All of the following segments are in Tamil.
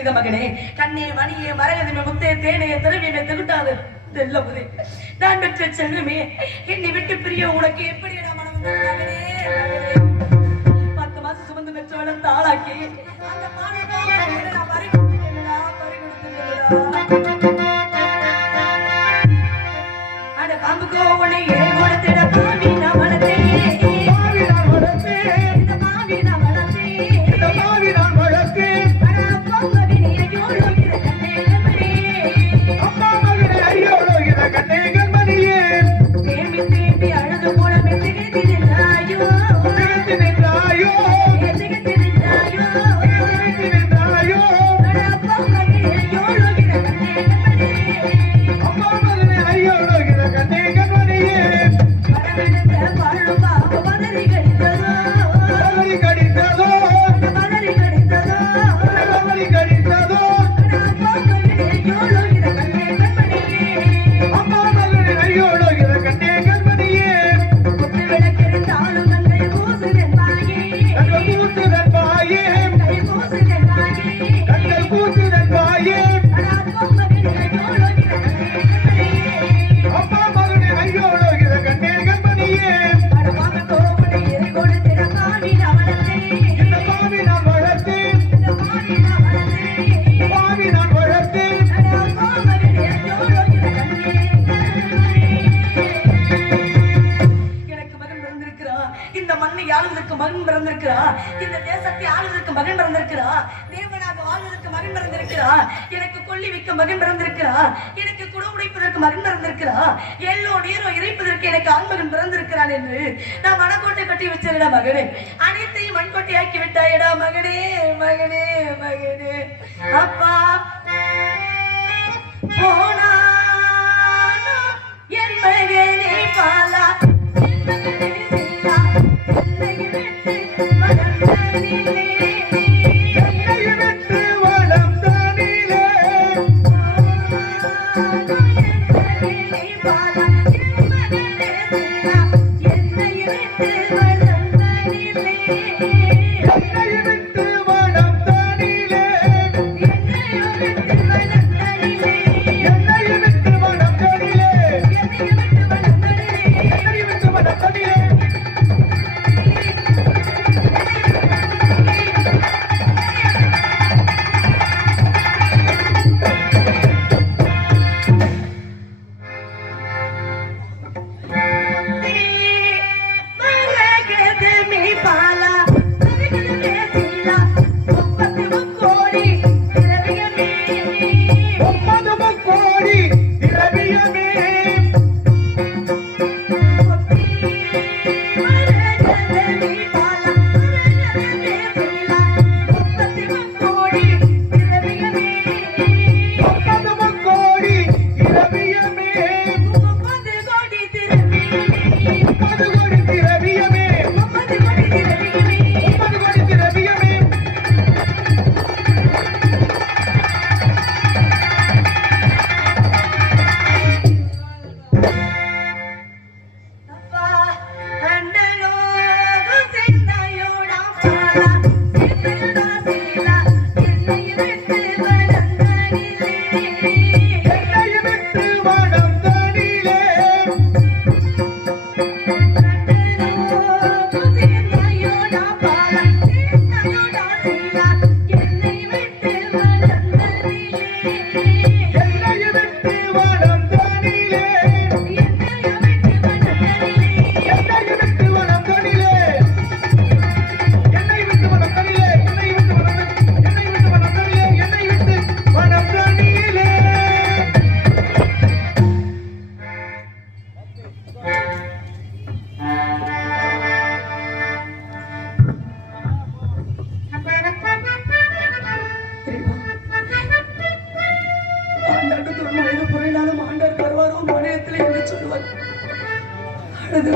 செய்த மகனே கண்ணே மணியே மரகதமே முத்தே தேனே திரவியமே திருட்டாது. தெல்லமுதே நான் பெற்ற செல்லுமே என்னை விட்டு பிரிய உனக்கு எப்படி பத்து மாசம் சுமந்து பெற்ற வளர்ந்த ஆளாக்கி அந்த மாணவனை நான் தேவனாக வாழ்வதற்கு மகன் பிறந்திருக்கிறான் எனக்கு கொல்லி வைக்க மகன் பிறந்திருக்கிறான் எனக்கு குடமுடைப்பதற்கு மகன் பிறந்திருக்கிறான் எல்லோ நீரோ இறைப்பதற்கு எனக்கு ஆண்மகன் பிறந்திருக்கிறான் என்று நான் மனக்கோட்டை கட்டி வச்சிருடா மகனே. அனைத்தையும் மண்கொட்டை ஆக்கி விட்டாயடா மகனே மகனே மகனே. அப்பா போனா என் மகனே பாலா.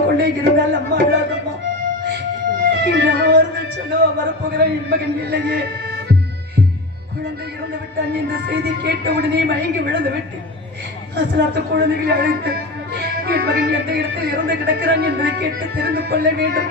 கொண்டே இருந்தால் அம்மா அழாதம்மா இன்னும் சொல்லவா வரப்போகிற இன்பகன் இல்லையே. குழந்தை இறந்து விட்டான் இந்த செய்தி கேட்ட உடனே மயங்கி விழுந்து விட்டு அசலாத்த குழந்தைகளை அழைத்து என் மகன் எந்த இடத்தில் இறந்து கிடக்கிறான் என்பதை கேட்டு தெரிந்து கொள்ள வேண்டும்.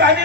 தனி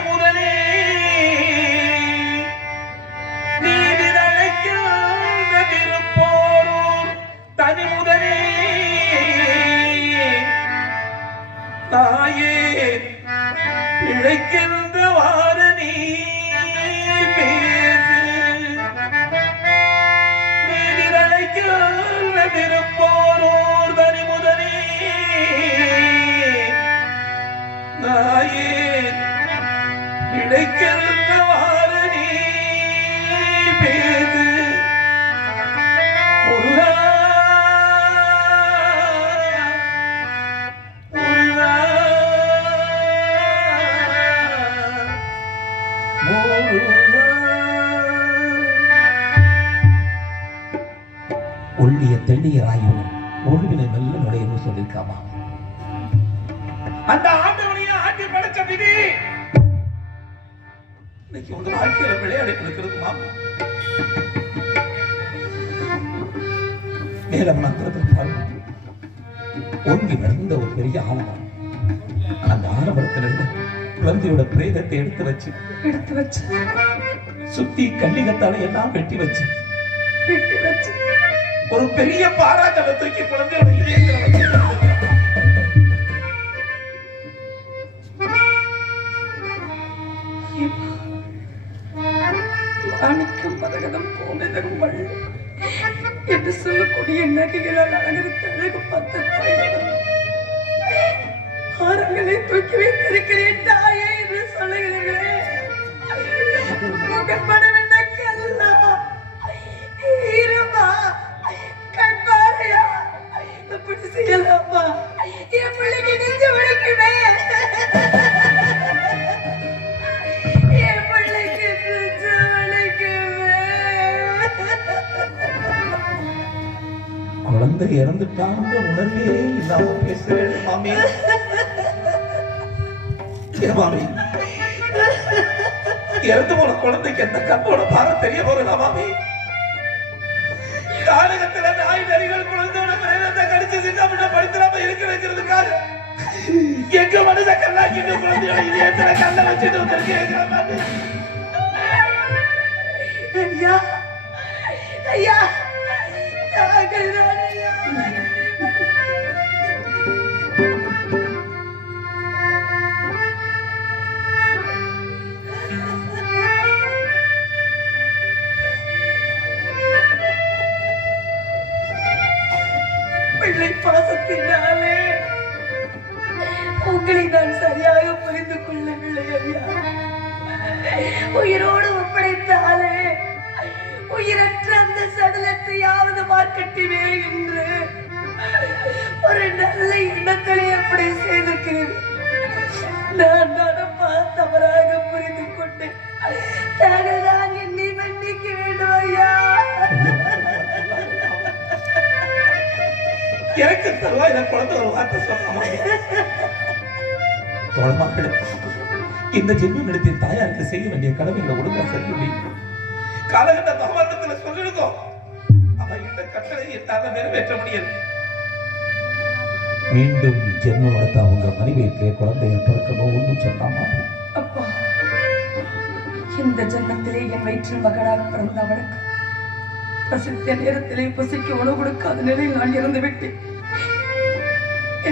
பாருங்க ஓங்கி நடந்த ஒரு பெரிய ஆவணம். அந்த ஆலமரத்துல இருந்து குழந்தையோட பிரேதத்தை எடுத்து வச்சு எடுத்து வச்சு சுத்தி கல்லிகத்தால எல்லாம் வெட்டி வச்சு வெட்டி வச்சு. ஒரு பெரிய பாராட்டலை தூக்கி குழந்தையோட இதயத்துல வச்சு. சொல்லக்கூடிய நகைகளால் அலங்கரித்த அழகு பத்து ஆரங்களை தூக்கி வைத்திருக்கிறேன் தாயே என்று சொல்லுகிறீர்களே. முகப்படவில்லை செய்யலாமா? என் பிள்ளைக்கு நெஞ்சு வலிக்குமே. குழந்தை இறந்துட்டான்ற உணர்வே இல்லாம பேசுறேன் மாமி. மாமி. இறந்து போன குழந்தைக்கு எந்த கண்ணோட பாரம் தெரிய போறதா மாமி? காலகத்தில் நாய் நரிகள் குழந்தையோட பிரேதத்தை கடிச்சு சின்னப்பட்ட படுத்துறாம இருக்க வைக்கிறதுக்காக எங்க மனுஷ கல்லாக்கிட்டு குழந்தையோட இதயத்துல கல்ல வச்சுட்டு வந்திருக்கேன் மாமி? ஐயா ஐயா ஐயா பிள்ளை பாசத்தினாலே உங்களை நான் சரியாக புரிந்து கொள்ளவில்லை ஐயா. உயிரோடு ஒப்படைத்தாலே உயிரற்ற அந்த சடலத்தையாவது மார்க்கட்டிவே என்று ஒரு நல்ல எண்ணங்களை எப்படி செய்திருக்கிறேன் நான் நடப்பா தவறாக புரிந்து கொண்டேன் தாங்கள் தான் என்னை மன்னிக்க வேண்டும் ஐயா. எனக்கு தருவா இந்த குழந்தை ஒரு வார்த்தை தோழமாக்கள் இந்த ஜென்மம் எடுத்த தாயாருக்கு செய்ய வேண்டிய கடமைகளை ஒழுங்கா செல்லுடி காலகட்ட பகவானத்துல சொல்லிருக்கோம். அவன் இந்த கட்டளை என்னால நிறைவேற்ற முடியாது மீண்டும் ஜென்மம் எடுத்த அவங்க மனைவிக்கு குழந்தைய பிறக்கணும் ஒன்றும் சொன்னாமா? அப்பா இந்த ஜென்மத்திலே என் வயிற்றில் மகனாக பிறந்த அவனுக்கு பசித்த நேரத்திலே பசிக்கு உணவு கொடுக்காத நிலையில் நான் இறந்து விட்டேன்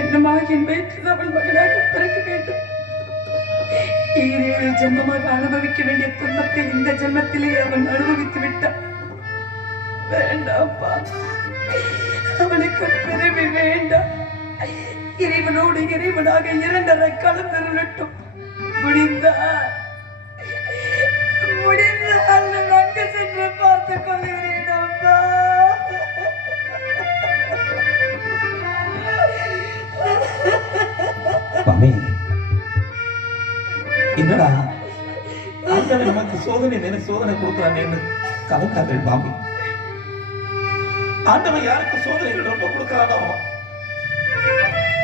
என்னமா என் வயிற்றில் அவன் மகனாக பிறக்க வேண்டும். ஈரேழு ஜென்மமாக அனுபவிக்க வேண்டிய துன்பத்தை இந்த ஜென்மத்திலே அவன் அனுபவித்து விட்டான். வேண்டாம்ப்பா அவனுக்கு பிறவி வேண்டாம். இறைவனோடு இறைவனாக இரண்டரை கலந்திருளட்டும் முடிந்தா முடிந்தால் நான் அங்கு சென்று பார்த்துக் கொள்கிறேன் அப்பா Amém. என்னடா? ஆண்டவர் நமக்கு சோதனை நினை சோதனை கொடுக்குறான்னு கலக்காதீர்கள் பாபி ஆண்டவன் யாருக்கு சோதனைகள் ரொம்ப கொடுக்கிறானோ?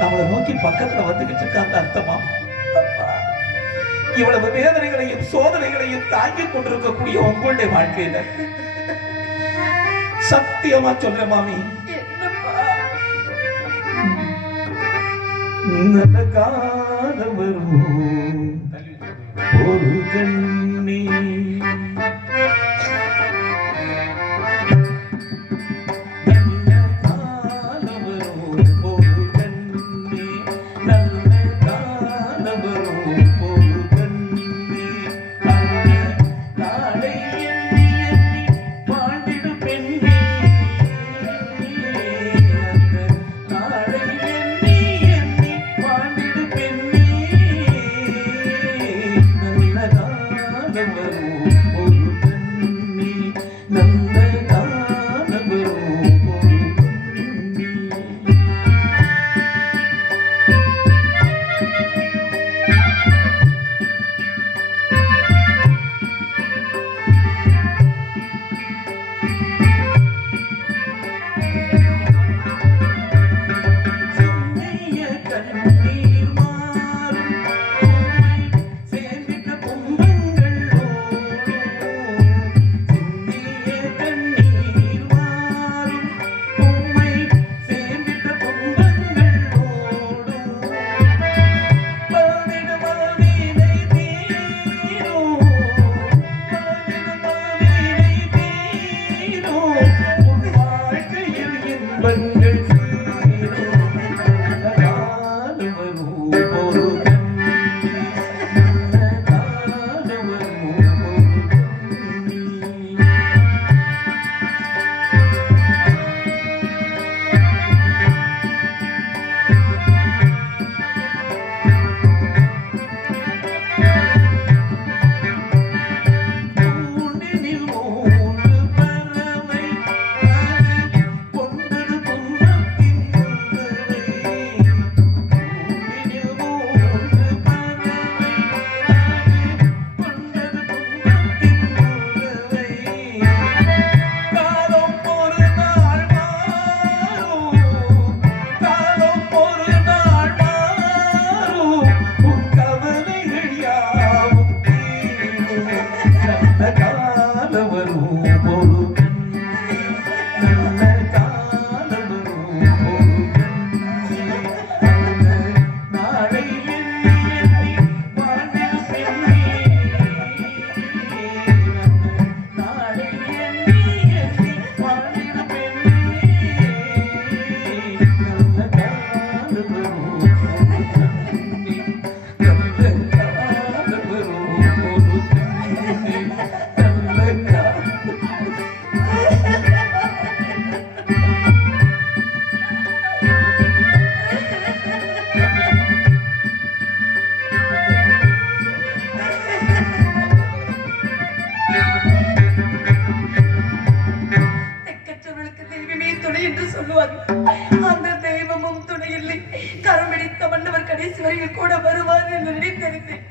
நம்மளை நோக்கி பக்கத்துல வந்துகிட்டு இருக்காங்க அர்த்தமா? இவ்வளவு வேதனைகளையும் சோதனைகளையும் தாங்கிக் கொண்டிருக்கக்கூடிய உங்களுடைய வாழ்க்கையில. சத்தியமா சொல்றேன் மாமி. நல்ல காலம் வரும். ஒரு கண்ணீர் இல்லை என்று சொல்லுவார்கள் அந்த தெய்வமும் துணை இல்லை கரம் பிடித்த மன்னவர் கடைசி வரையில் கூட வருவார் என்று நினைத்திருந்தேன்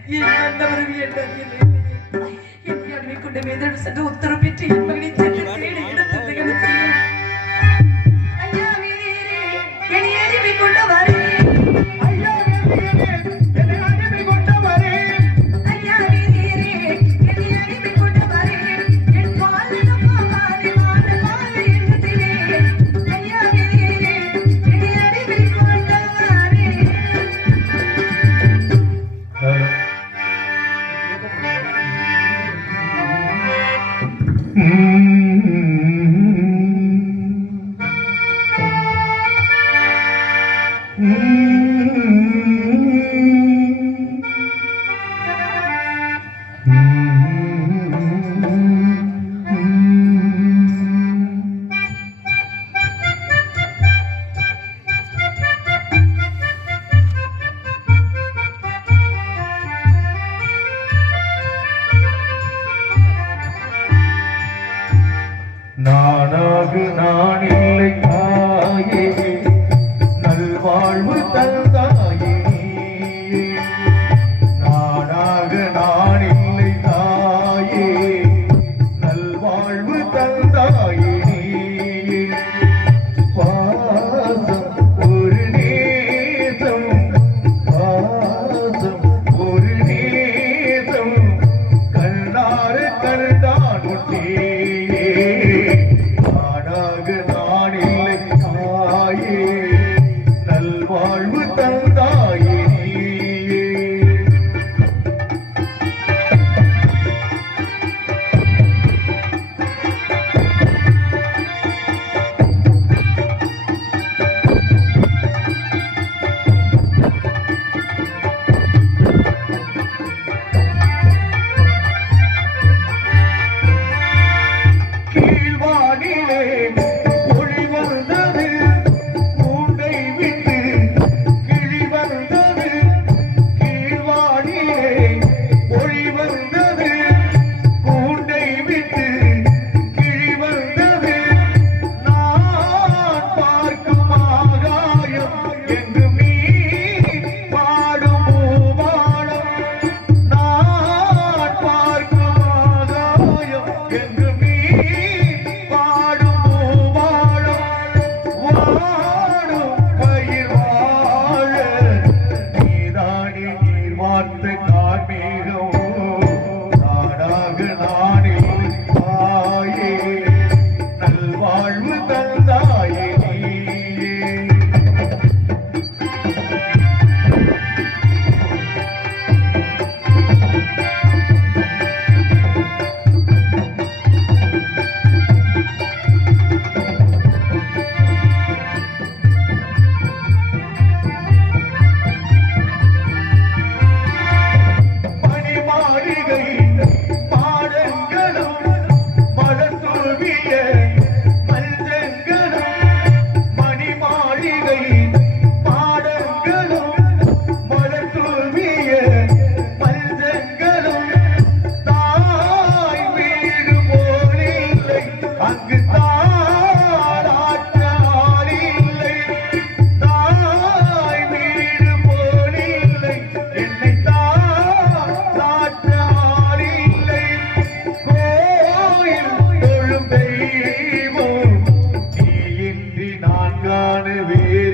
என் அடிமை கொண்டு மேதனம் சென்று உத்தரவு பெற்று என் மகனை நானே ஆன்மீகம் Hallelujah.